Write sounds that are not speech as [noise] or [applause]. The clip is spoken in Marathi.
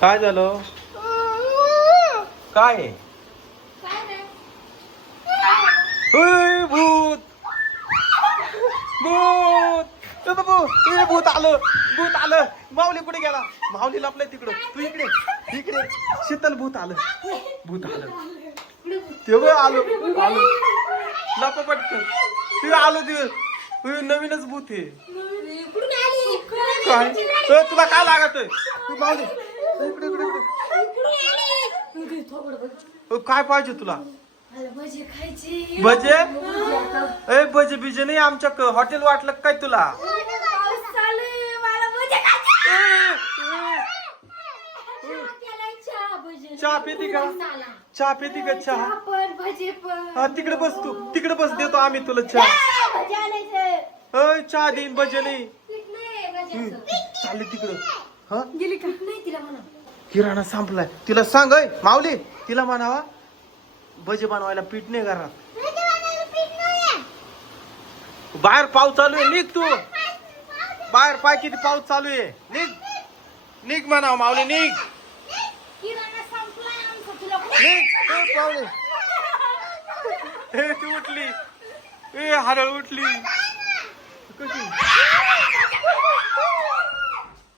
काय झालं? काय? भूत! भूत! भूत! आलं! भूत आलं! माऊली कुठे गेला? माऊली लपलाय तिकडं. तू इकडे इकडे. शीतल भूत आलं. भूत आलं. ते बघ आलो. आलो. लपा पटकन. ते आलो ते. नवीनच भूत आहे काय? तुला काय लागत तू माऊली इकडे इकडे इकडे. ए, काय पाहिजे तुला? भजी खायची. भजे? ए भजे बिजे नाही आमच्या क- हॉटेल वाटलं काय तुला? चहा पिती का. चहा पिती का चहा? चहा पण भजी पण. हा तिकडे बस तू. तिकडे बस देतो आम्ही तुला चहा. चहा देईन भजे नाही. चालले तिकडं. हा? गेली का? नाही तिला म्हणा. किराणा संपलाय. तिला सांग अय माऊली तिला म्हणावा भजे बनवायला पीठ नाही घरात बाहेर पाऊस चालू आहे निघ तू. बाहेर पाय किती पाऊस चालू आहे. निघ. निघ म्हणाव माऊली निघ. किराणा संपलाय आमचा तुला. निघ. ए, पावले [laughs] ए ती उठली. ए हरळ उठली. कशी?